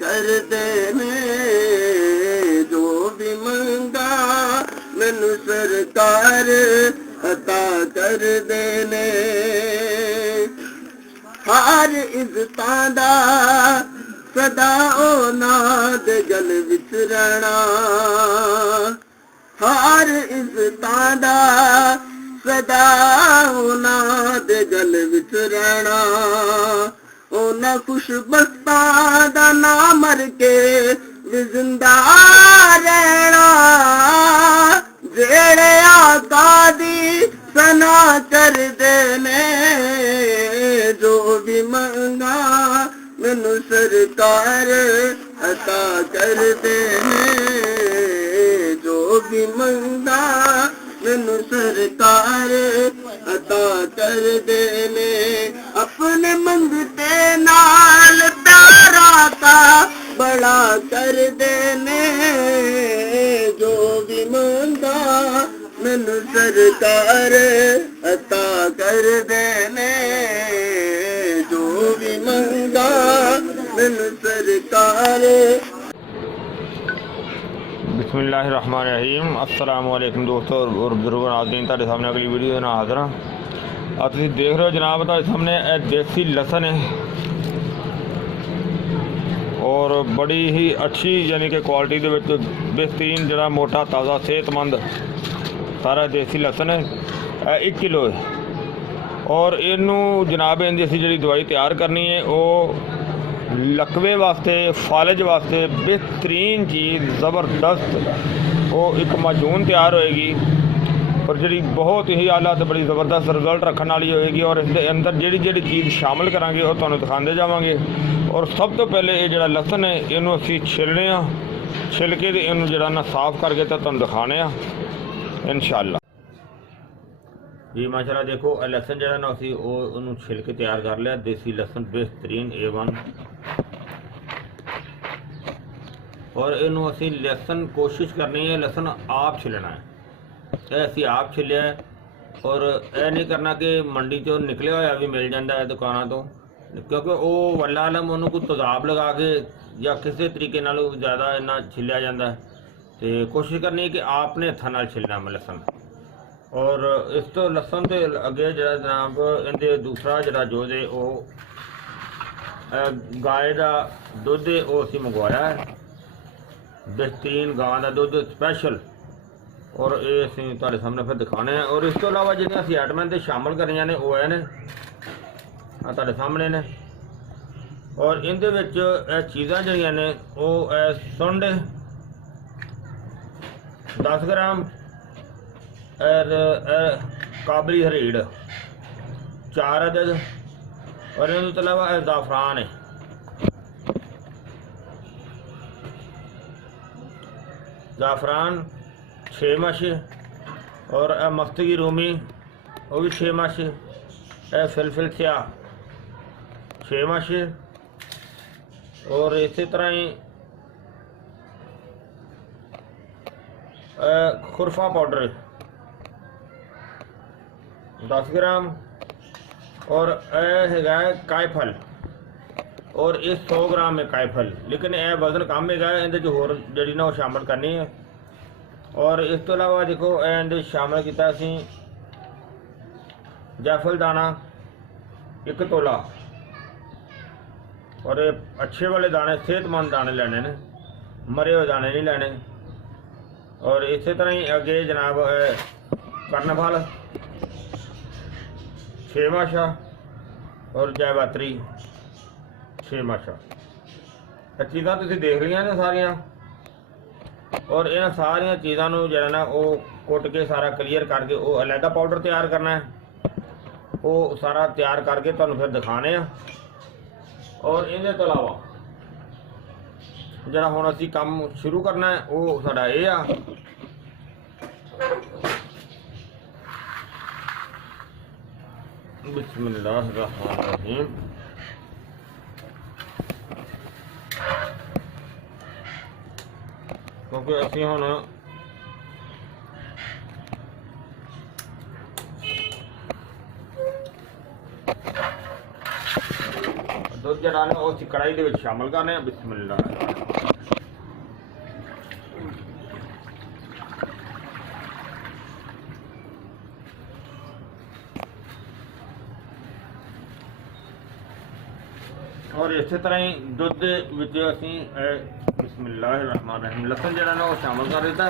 कर देने जो भी मंगा मैनू सरकार अता कर देने हर इज्जतां दा सदा ਉਹਨਾਂ ਦੇ ਗਲ ਵਿੱਚ ਰਹਿਣਾ हर इज्जतां दा सदा ਉਹਨਾਂ ਦੇ ਗਲ ਵਿੱਚ ਰਹਿਣਾ ਉਹਨਾਂ ਖੁਸ਼ਬਖਤਾਂ ਦਾ ਨਾ ਮਰ ਕੇ ਵੀ ਜ਼ਿੰਦਾ ਰਹਿਣਾ ਜਿਹੜੇ ਆਕਾ ਦੀ ਸਨਾ ਕਰਦੇ ਨੇ ਜੋ ਵੀ ਮੰਗਾ ਮੈਨੂੰ सरकार अता कर देने जो भी मंगा मैनू सरकार अता कर देने अपने मंगते नाल प्यारा का बड़ा कर देने जो भी मंगा मैनू सरकार अता कर देने जो भी मंगा मैनू सरकार। बिस्मिल्लाहिर्रहमानिर्रहीम। अस्सलाम वालेकुम दोस्तों और बुजुर्ग नाज़रीन, तुहाडे सामने अगली वीडियो दे नाल हाज़र हां। आ तुसीं देख रहे हो जनाब, तुहाडे सामने देसी लसन है और बड़ी ही अच्छी यानी कि क्वालिटी दे विच बेहतरीन जिहड़ा मोटा ताज़ा सेहतमंद सारा देसी लसन है 1 किलो है। और इनू जनाब इनकी असीं जिहड़ी दवाई तैयार करनी है वो लकवे वास्ते फालज वास्ते बेहतरीन चीज़ ज़बरदस्त वो एक माजून तैयार होएगी और जी बहुत ही आला तो बड़ी ज़बरदस्त रिजल्ट रखने वाली होएगी। और इसके अंदर जी चीज़ शामिल करांगे वो तुहानूं दिखाते जावांगे। और सब तो पहले ये जिहड़ा लसन है इनू असीं छिलने आ, छिल के इनू जिहड़ा ना साफ करके तो तुहानूं दिखाने आ इंशाअल्लाह जी। माशाल्लाह देखो लसन जो ना असी वो छिल के तैयार कर लिया। देसी लसन बेहतरीन A1 और इनू असी लसन कोशिश करनी है लसन आप छिलना है। यह असी आप छिलिया है और यह नहीं करना कि मंडी चो निकलिया होया भी मिल जाता है दुकानों तो, क्योंकि वो वल्ला आलम उन्होंने कोई तेजाब लगा के या किसी तरीके नाल ज़्यादा इन्ना छिलिया जाता है। तो कोशिश करनी है कि आपने हत्थां नाल छिलना लसन। और इस तो लसन के अगे जरा जनाब इनके दूसरा जरा जो है वो गाय का दुध है वो असी मंगवाया है, बेहतरीन गां का दुध स्पैशल। और ये असी तुहाडे सामने फिर दिखाने हैं। और इस तो अलावा जो असी आइटमां ते शामिल करियां ने वो है ने तुहाडे सामने ने। और इहदे विच चीज़ां जिहड़ियां ने वो सुंड 10 ग्राम काबली हरीड़ 4 अदद और इन तो अलावा ज़ाफ़रान है। ज़ाफ़रान 6 मश और मफ्तगी रूमी वो भी 6 मश, फिलफिल स्याह 6 मश। और इसी तरह ही खुरफा पाउडर 10 ग्राम और है कायफल और ये 100 ग्राम है कायफल, लेकिन यह वजन कम है इहदे च होर जिहड़ी ना वो शामिल करनी है। और इस तो अलावा देखो इहदे शामिल किया असीं जायफल दाना 1 तोला और अच्छे वाले दाने सेहतमंद दाने लेने ने, मरे हुए दाने नहीं लेने। और इसी तरह ही अगे जनाब कर्नफल 6 माशा और जयबात्री 6 माशा। चीज़ां तुसीं देख लिया ने सारियां। और इन सारिया चीज़ों जो ना वो कुट के सारा क्लीयर करके वो अलहदा पाउडर तैयार करना है, वो सारा तैयार करके तुहानूं फिर दिखाने आ। और इहदे तो अलावा जरा हुण असीं काम शुरू करना है वो साडा ये आ। बिस्मिल्लाहिर्रहमानिर्रहीम। क्योंकि असीं हुण दुध ਦੁੱਧ ਜਿਹੜਾ ਨਾ ਉਹ ਅਸੀਂ ਕੜਾਈ ਦੇ ਵਿੱਚ ਸ਼ਾਮਲ ਕਰਨੇ ਆ। ਬਿਸਮਿਲ੍ਲਾ। और इस तरह ही दुध विच असीं बिस्मिल्लाहिर्रहमानिर्रहीम लसन जिहड़ा ना वो शामिल कर दिता।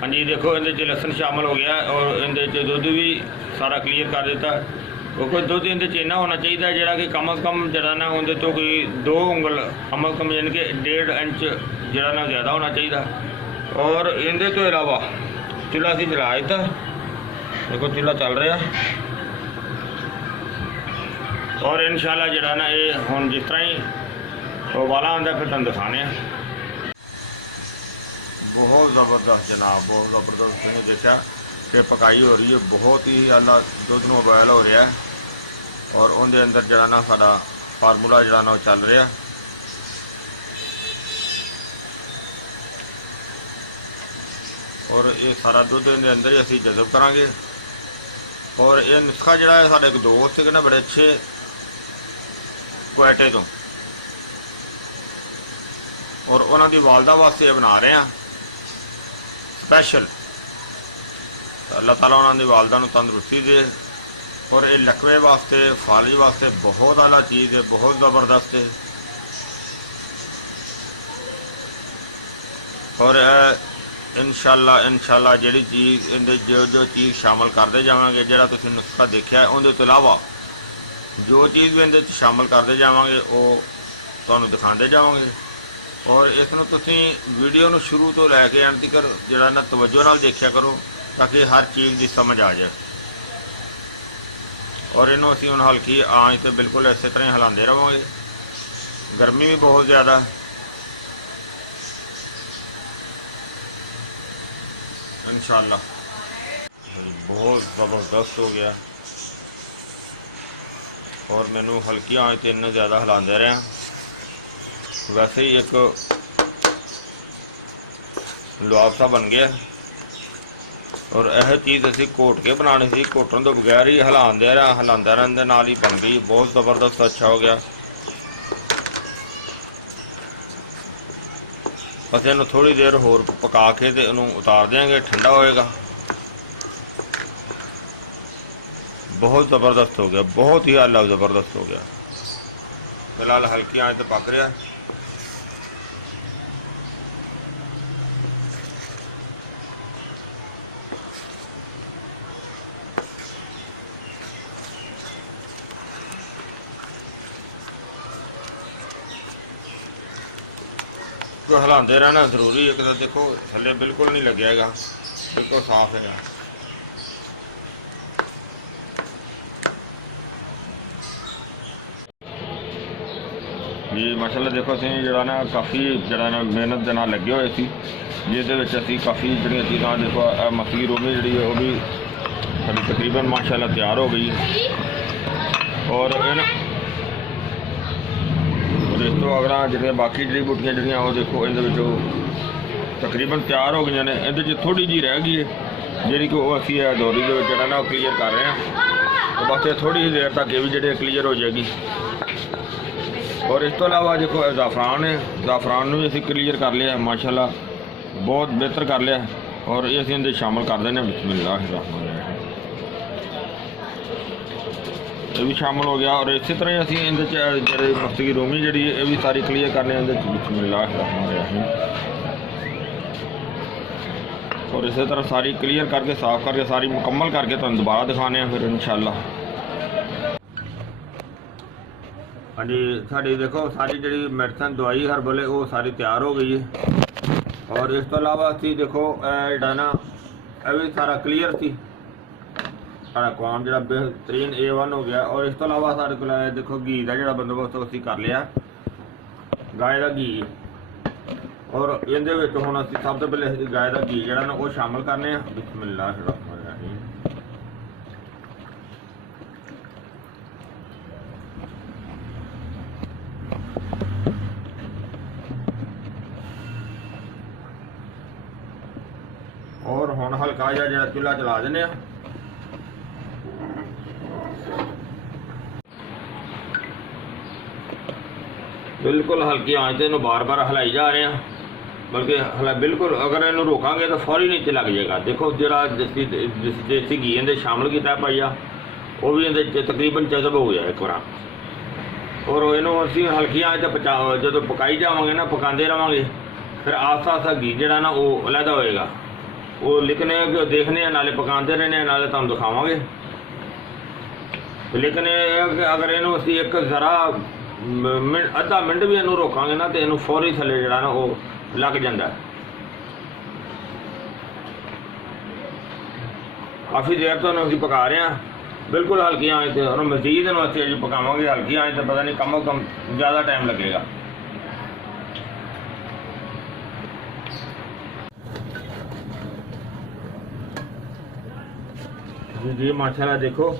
हाँ जी देखो इहदे च लसन शामिल हो गया और इहदे च दुध भी सारा क्लीयर कर दिता। क्योंकि दुध इहदे च इन्ना होना चाहिए जिहड़ा कि कम अज़ कम जिहड़ा ना उहदे तो कोई 2 उंगल कम अज़ कम यानी कि 1.5 इंच जिहड़ा ना ज़्यादा होना चाहिए। और इहदे तो इलावा चूल्हा असीं जला दिता। देखो चूल्हा चल रहा और इंशाल्लाह जिहड़ा ना ये हुण जिस तरह ही उबाला आंदा फिर तुहानूं दिखाने। बहुत ज़बरदस्त जनाब, बहुत ज़बरदस्त। तुसीं देखा कि पकाई हो रही है, बहुत ही आला दुध नूं बॉयल हो रहा है और उहदे अंदर जिहड़ा ना साडा फार्मूला जिहड़ा ना चल रहा। और ये सारा दुध इहदे अंदर ही असीं जज़ब करांगे। और ये नुस्खा जिहड़ा है साडे एक दोस्त ने बड़े अच्छे क्वेटे तो और उन्होंने दी वालदा वास्ते बना रहे हैं स्पैशल। अल्लाह ताला उन्होंने वालदा नूं तंदुरुस्ती दे। और ये लकवे वास्ते फालिज वास्ते बहुत आला चीज़ है, बहुत ज़बरदस्त है। और इंशाल्लाह जिहड़ी चीज़ इहदे जो चीज़ शामिल करते जावांगे, जिहड़ा तुसीं नुस्खा देखा है उहदे तो इलावा जो चीज़ भी इहदे शामिल करते जावांगे वो तुहानूं दिखाते जावांगे। और इसनूं तुसीं वीडियो नूं शुरू तो लैके अंत तक जिहड़ा ना तवज्जो नाल देखिया करो ताकि हर चीज़ की समझ आ जाए। और इन्हूं असीं हुण हल्की आंच ते बिल्कुल इस तरह ही हिलांदे रहांगे। गर्मी भी बहुत ज़्यादा इंशाल्लाह। बहुत ज़बरदस्त हो गया और मैनू हल्की आंच ते इन्ना ज़्यादा हिलांदे रहे। वैसे ही एक लुआब सा बन गया। और यह चीज़ असी घोट के बनानी सी, घोटन तो बगैर ही हिलांदे रहने नाल ही बन गई। बहुत ज़बरदस्त अच्छा हो गया। बस इन्हूं थोड़ी देर होर पका के ते इहनूं उतार देंगे, ठंडा होएगा। बहुत ज़बरदस्त हो गया, बहुत ही आला ज़बरदस्त हो गया। फिलहाल हल्की आंच ते पक रहा। तो हिलाते रहना जरूरी है। एक तो देखो थले बिल्कुल नहीं लगेगा, बिल्कुल साफ है। जी माशाल्लाह देखो असीं जिहड़ा ना काफ़ी जिहड़ा ना मेहनत दे नाल लगे हुए सी, जिहदे विच असीं काफ़ी जिहड़ियां चीज़ां देखो मक्की रोमी जिहड़ी है वो भी साडी तकरीबन माशाल्लाह तैयार हो गई। और इस तो अगर जिहड़ियां बाकी जड़ी बूटियां जिहड़ियां वो देखो इहदे विच तकरीबन तैयार हो गई ने। इहदे च थोड़ी जी रह गई है जिहड़ी कि वो असीं डोरी दे विच जिहड़ा ना क्लीयर कर रहे हैं। तो बस ये थोड़ी ही देर तक ये भी जिहड़ी क्लीयर हो जाएगी। और इस तो अलावा देखो ज़ाफ़रान है, ज़ाफ़रान भी असीं क्लीयर कर लिया माशाल्लाह, बहुत बेहतर कर लिया। और ये असीं इहदे शामिल कर देने। बिस्मिल्लाहिर्रहमानिर्रहीम ये भी शामिल हो गया। और इसी तरह असीं इहदे च जिहड़ी मस्ती रोमी जिहड़ी है ये भी सारी क्लीयर करने इहदे च। बिस्मिल्लाहिर्रहमानिर्रहीम और इसी तरह सारी क्लीयर करके साफ करके सारी मुकम्मल करके तुहानूं दोबारा दिखाने फिर इंशाल्लाह। हाँ जी साड़ी देखो सारी जी मेडिसिन दवाई हरबल है वो सारी तैयार हो गई है। और इस तो अलावा असी देखो जोड़ा ना भी सारा क्लीयर सी, सारा काम जो बेहतरीन A1 हो गया। और इस तो अलावा साढ़े को देखो घी का जो बंदोबस्त असी कर लिया, गाय का घी। और इहदे विच हुण असी सब तो पहले गाय का घी जो वो शामिल करने। बिस्मिल्लाहिर्रहमानिर्रहीम और हुण हल्का जिहा चूल्हा चला देने। बिल्कुल हल्की आंच से बार बार हिलाई जा रहे हैं, बल्कि बिल्कुल अगर इन्हू रोकांगे तो फौरी नीचे लग जाएगा। देखो जरा देसी घी इहदे शामिल किया पाइया वो भी इहदे तकरीबन जज़ब हो गया एक बार। और इनू असी हल्की आंच से जो पकाई जावांगे ना, पकाते रहेंगे, फिर आस्ता आस्ता घी जरा ना वो अलहदा होएगा। वो लिखने देखने नाले पकाते रहने नाले तुहानू दिखावांगे। लेकिन अगर इनू असी एक जरा अद्धा मिनट भी इनू रोकांगे ना तो इनू फौरी थले जरा ना वो लग जाता है। काफ़ी देर तो अभी पका रहे हैं बिल्कुल हल्की आंच से, और मजीद इन्हों अभी अभी पकावे हल्की आंच से, पता नहीं कम अज कम ज़्यादा टाइम लगेगा। जी जी माशाल्लाह देखो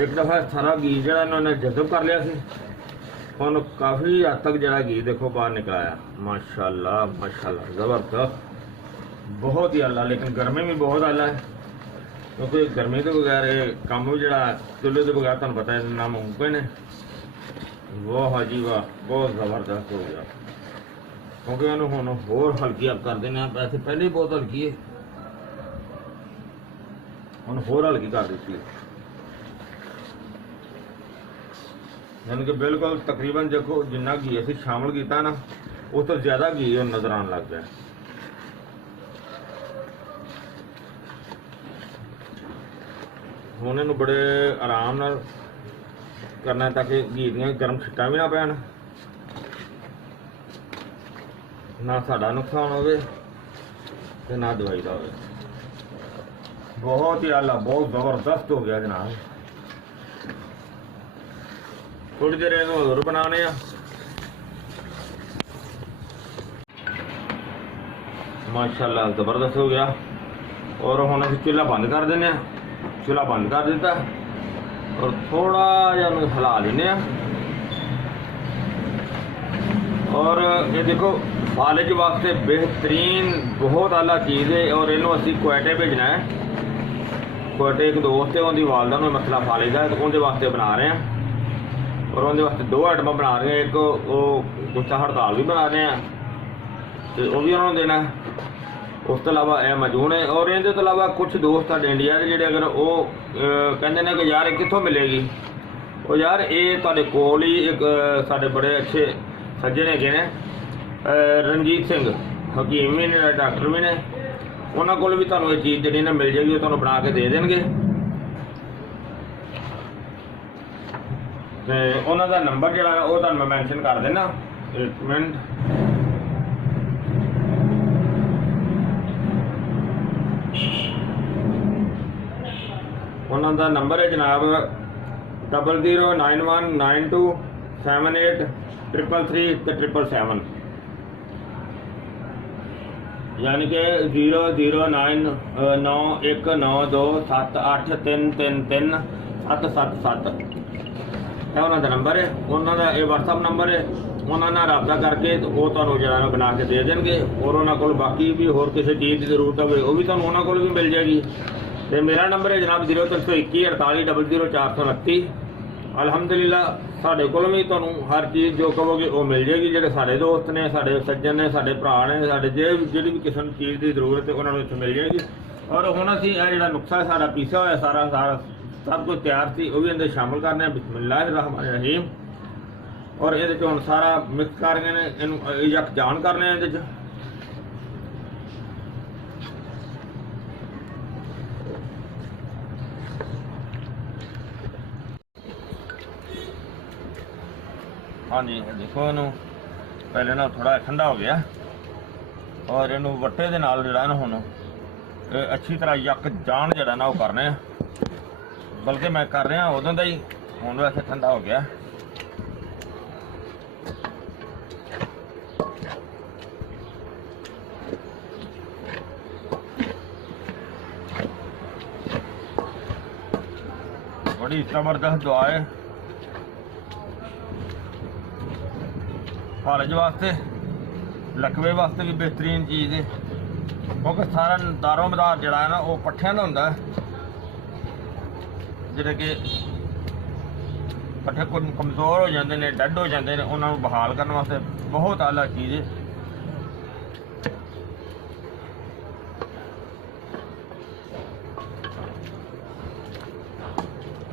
एक दफ़ा सारा घी जरा इन्होंने जज़ब कर लिया सी, और काफ़ी हद तक जरा घी देखो बाहर निकलाया। माशाल्लाह माशाल्लाह ज़बरदस्त, बहुत ही आला। लेकिन गर्मी भी बहुत आला है, क्योंकि गर्मी के बगैर काम भी जरा चुल्हे के बगैर तुहानू पता है नामुमकिन है। वाह जी वाह, बहुत ज़बरदस्त हो गया। क्योंकि इन्हू हुण होर हल्की अब कर देने, वैसे पहले ही बहुत हल्की है, हुण होर हल्की कर दी है। यानी कि बिल्कुल तकरीबन देखो जिन्ना घी असीं शामिल किया ना उस तो ज़्यादा घी नज़र आने लग गया। हुण इहनूं बड़े आराम नाल करना ताकि घी दियां गर्म छिट्टां भी ना पैण, ना साडा नुकसान होवे ते ना दवाई का होवे। बहुत ही आला, बहुत ज़बरदस्त हो गया जनाब। थोड़ी देर इन्हूं होर बनाने आ। माशाल्लाह ज़बरदस्त हो गया। और हुण असीं चूल्हा बंद कर देने, चूल्हा बंद कर दिता और थोड़ा जिहा हिला लेने। और ये देखो फालिज वास्ते बेहतरीन बहुत आला चीज़ है। और इनू असीं क्वेटे भेजना है। क्वेटे एक दोस्त है उनकी वालदा नूं मसला फालिज का, तो उनके वास्ते बना रहे हैं। और उनके वास्ते दो आइटम बना रहे हैं, एक वो गुस्सा हड़ताल भी बना रहे हैं तो वो भी उन्होंने देना है। उस तो अलावा यह मजून है। और इनके तो अलावा कुछ दोस्त साढ़े इंडिया के जोड़े अगर वो कहते हैं कि यार कितों मिलेगी, वो यार ये तुहाडे कोल ही एक साढ़े बड़े अच्छे सज्जन है ने रणजीत सिंह हकीम भी ने, डॉक्टर भी ने, उन्होंने को भी तुहानू ये चीज़ जी ना मिल जाएगी, वो तुहानू बना के दे देंगे। तो उन्होंने नंबर जोड़ा वो तुहानू मैं मैंशन कर देना, एक मिनट। उन्होंने नंबर है जनाब 009192783333 यानी कि 00919278333777 है उन्होंने नंबर है। उन्होंने ये व्हाट्सअप नंबर है, उन्होंने रब्ता करके तो वो तुहानू जो बना के दे देंगे। और उन्होंने को बाकी भी होर किसी चीज़ की जरूरत हो वो भी तुहानू उन्होंने को भी मिल जाएगी। तो मेरा नंबर है जनाब 032148000429। अलहमदुलिल्लाह साढ़े को भी तुहानू हर चीज़ जो कहोगे वो मिल जाएगी। जो साढ़े दोस्त ने, साढ़े सज्जन ने, साढ़े भरा ने, साढ़े जी भी किसी चीज़ की जरूरत है उन्होंने इत्थे मिल जाएगी। और हुण असीं जो नुस्खा है सारा पीसा होया सारा सारा सब कुछ तैयार थी, वो भी अंदर शामिल करने। बिस्मिल्लाहिर्रहमानिर्रहीम। और ये हुण सारा मिक्स करके इनू यक जान करने। ये हाँ जी देखो इनू पहले ना थोड़ा ठंडा हो गया और इनू वट्टे दे नाल जिहड़ा ना हुण अच्छी तरह यक जान जिहड़ा ना वो करने, बल्कि मैं कर रहा उदों का ही, हुण वैसे ठंडा हो गया। बड़ी जबरदस्त दुआ है फालिज वास्ते, लकवे वास्ते भी बेहतरीन चीज़ है। क्योंकि सारा दारों मदार जड़ा है ना वो पट्ठियां का होंदा है, जिहड़े कि ਪੱਠੇ ਕਮਜ਼ੋਰ ਹੋ ਜਾਂਦੇ ਨੇ, ਡੈਡ ਹੋ ਜਾਂਦੇ ਨੇ, ਉਹਨਾਂ ਨੂੰ ਬਹਾਲ ਕਰਨ ਵਾਸਤੇ ਬਹੁਤ ਆਲਾ ਚੀਜ਼ ਹੈ।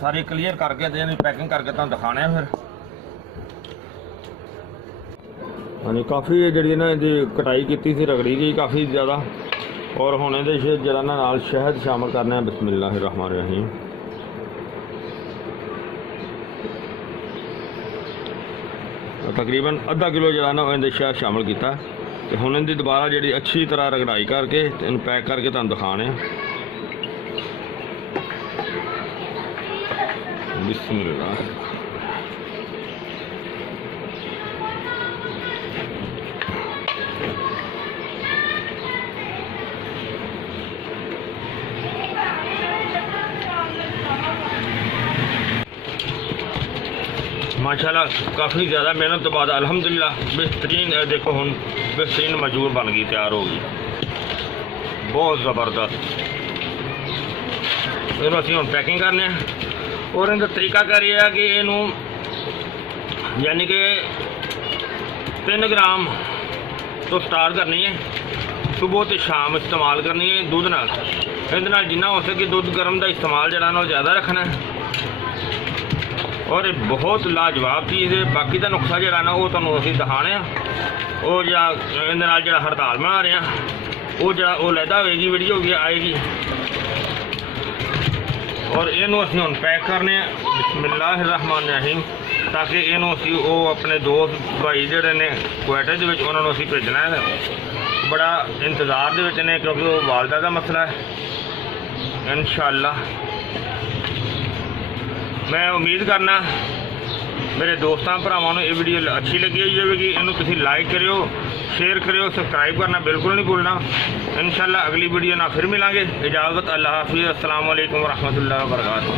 ਸਾਰੀ ਕਲੀਅਰ ਕਰਕੇ ਤੇ ਇਹਨੂੰ ਪੈਕਿੰਗ ਕਰਕੇ ਤੁਹਾਨੂੰ ਦਿਖਾਣੇ ਆ ਫਿਰ। ਹਾਂਜੀ ਕਾਫੀ ਜਿਹੜੀ ਨਾ ਇਹਦੀ ਕਟਾਈ ਕੀਤੀ ਸੀ, ਰਗੜੀ ਗਈ ਕਾਫੀ ਜ਼ਿਆਦਾ। ਔਰ ਹੁਣ ਇਹਦੇ ਜਿਹੜਾ ਨਾਲ ਸ਼ਹਿਦ ਸ਼ਾਮਲ ਕਰਨਾ ਹੈ। ਬਿਸਮਿल्लाहिर्रहमानिर्रहीम। तकरीबन आधा किलो जो ना इहदे शहद शामिल किया। तो हुण इहदी दोबारा जी अच्छी तरह रगड़ाई करके इन पैक करके तुहानूं दिखाने। बिस्मिल्लाह। माशाल्लाह काफ़ी ज़्यादा मेहनत तो बाद अल्हम्दुलिल्लाह बेहतरीन देखो हुण बेहतरीन मजूर बन गई, तैयार हो गई, बहुत ज़बरदस्त। इन्हूं असीं हुण पैकिंग करने और इनका तरीका कर रहा है कि इनू यानी कि 3 ग्राम तो स्टार्ट करनी है, सुबह तो शाम इस्तेमाल करनी है दूध नाल। इहदे नाल जिन्ना हो सके दूध गर्म का इस्तेमाल जिहड़ा ना ज़्यादा रखना है। और ये बहुत लाजवाब चीज़ है। बाकी का नुस्खा जो ना वो तुहानूं असीं दिखाने और जो हड़ताल बना रहे हैं वो जो लैदा होएगी वीडियो भी आएगी। और इनू असीं हुण पैक करने बिस्मिल्लाहिर्रहमानिर्रहीम, ताकि इनू असीं वो अपने दोस्त भाई जिहड़े ने कुवैत दे विच उन्हां नूं असीं भेजना है। बड़ा इंतज़ार दे विच ने क्योंकि वो वालदा दा मसला है। इंशाअल्लाह मैं उम्मीद करना मेरे दोस्तों भरावां नूं ये वीडियो अच्छी लगी हुई होगी। इन्हूं तुसीं लाइक करियो, शेयर करियो, सबसक्राइब करना बिल्कुल नहीं भूलना। इंशाअल्लाह अगली वीडियो ना फिर मिलांगे। इजाज़त, अल्लाह हाफिज़, अस्सलाम वालेकुम व रहमतुल्लाहि व बरकातुहू।